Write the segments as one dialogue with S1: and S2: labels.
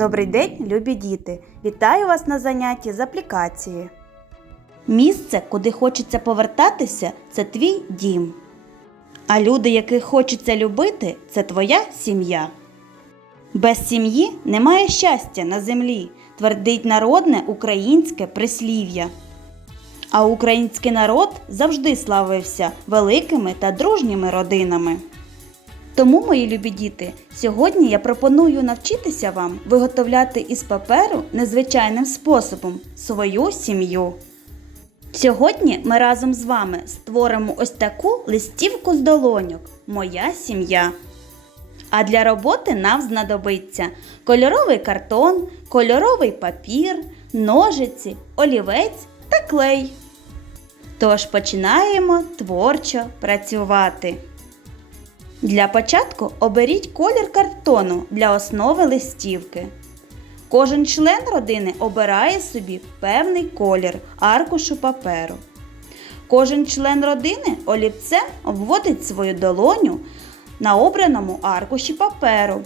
S1: Добрий день, любі діти! Вітаю вас на занятті з аплікації. Місце, куди хочеться повертатися, це твій дім. А люди, яких хочеться любити, це твоя сім'я. Без сім'ї немає щастя на землі, твердить народне українське прислів'я. А український народ завжди славився великими та дружніми родинами. Тому, мої любі діти, сьогодні я пропоную навчитися вам виготовляти із паперу незвичайним способом свою сім'ю. Сьогодні ми разом з вами створимо ось таку листівку з долоньок Моя сім'я. А для роботи нам знадобиться кольоровий картон, кольоровий папір, ножиці, олівець та клей. Тож починаємо творчо працювати. Для початку оберіть колір картону для основи листівки. Кожен член родини обирає собі певний колір аркушу паперу. Кожен член родини олівцем обводить свою долоню на обраному аркуші паперу.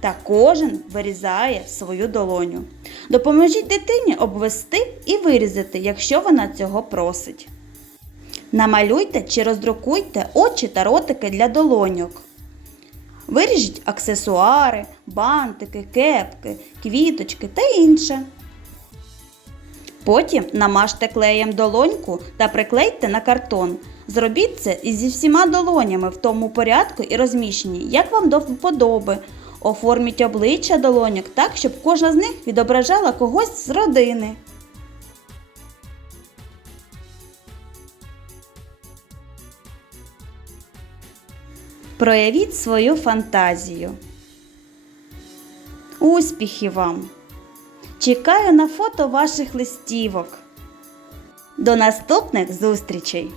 S1: Та кожен вирізає свою долоню. Допоможіть дитині обвести і вирізати, якщо вона цього просить. Намалюйте чи роздрукуйте очі та ротики для долоньок. Виріжіть аксесуари, бантики, кепки, квіточки та інше. Потім намажте клеєм долоньку та приклейте на картон. Зробіть це і зі всіма долонями в тому порядку і розміщенні, як вам до вподоби. Оформіть обличчя долоньок так, щоб кожна з них відображала когось з родини. Проявіть свою фантазію. Успіхів вам! Чекаю на фото ваших листівок. До наступних зустрічей!